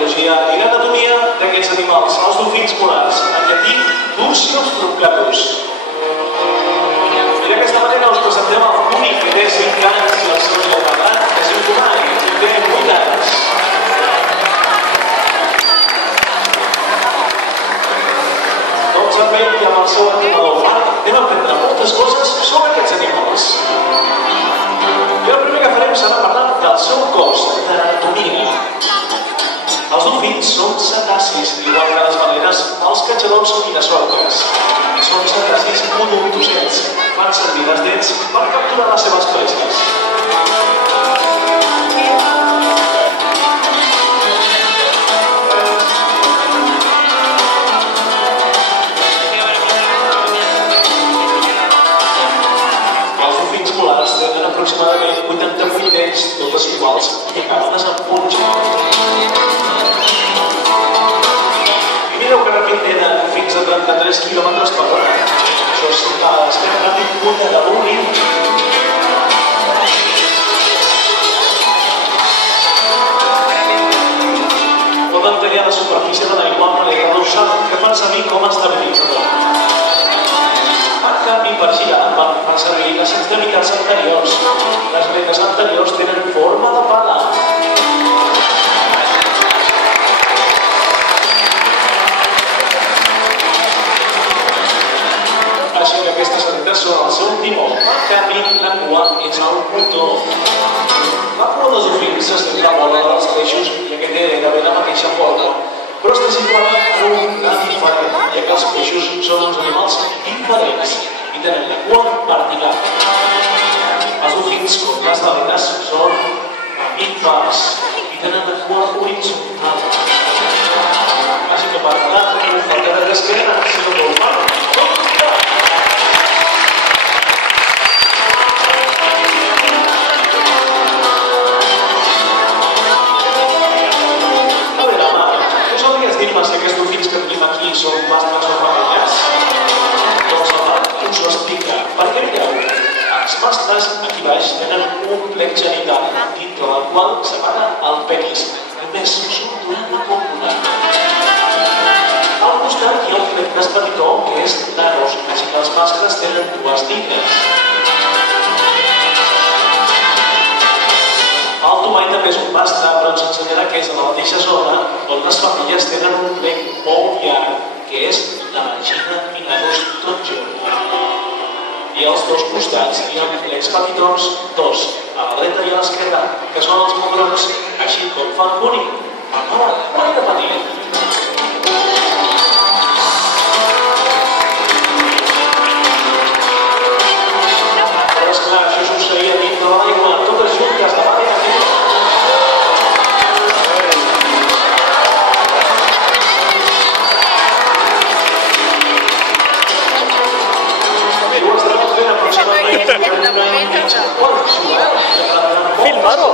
biologia i l'anatomia d'aquests animals, els dofins polars, en llatí Lucius truncatus. I d'aquesta manera us presentem el Cuni, que té 5 anys, i el seu germà, que és un comany, que té 8 anys. Doncs amb ell i amb el seu animador Marc anem a aprendre moltes coses sobre aquests animals. I el primer que farem serà parlar del seu cos, d'anatomia. Els dofins són cetacis, igual que les balenes, els catxadors i les orques. Són cetacis odontocets. Fan servir les dents per capturar les seves preses. Els dofins polars tenen aproximadament 88 dents, totes iguals, i acabades en punxa. Mireu que ràpid tenen fins a 33 km per hora. Això és estem ràpid punta de l'únic. Poden tallar la superfície de l'aigua amb l'electrodorsal que fan servir com a estabilitzador. En canvi, per girar, fan servir les extremitats anteriors. Les aletes anteriors tenen forma de pala. Així que aquestes aletes són el seu timó. En canvi, la cua és el motor. La cua dels dofins s'estén la bola dels peixos, ja que té gairebé la mateixa forma, però està situada en un gran diferent, ja que els peixos són uns animals diferents i tenen la cua vertical. Els dofins, com les balenes, són mamífers i tenen la cua horitzontal. Així que per tant, no falta de l'esquena, sinó que ho fan tot. Si aquests dofins que tenim aquí són mascles o femelles, doncs el Marc us ho explica. Perquè mireu, els mascles aquí baix tenen un plec genital, dintre del qual separa el penis. A més, són durant la còpula. Al costat hi ha un plec més petitó, que és l'anus, així que els mascles tenen dues digues. El tomall també és un mascle, però ens ensenyarà que és a la mateixa zona on les femelles tenen un plec molt llarg, que és la vagina i l'anus tot junt. I als dos costats hi ha plecs petitons, dos, a la dreta i a l'esquerra, que són els mugrons, així com fa el Cuni. Home, molt de petit. Però esclar, això succeïa dintre de l'aigua, totes juntes davant. Filmar-ho?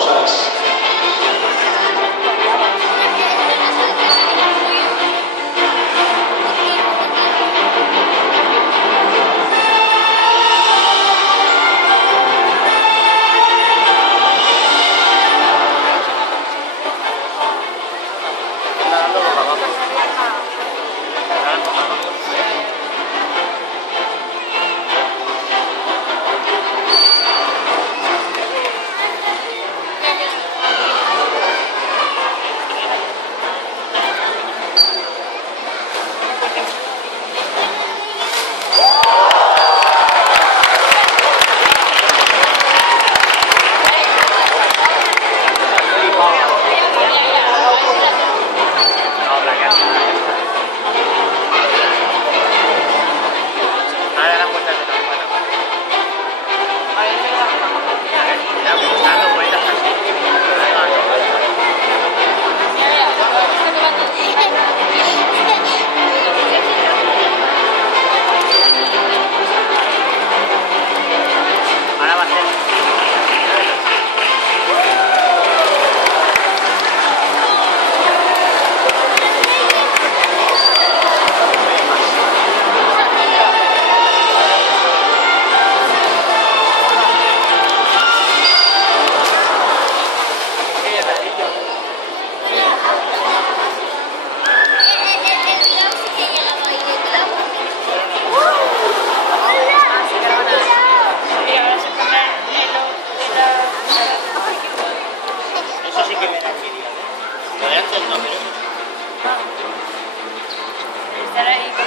Estar ahí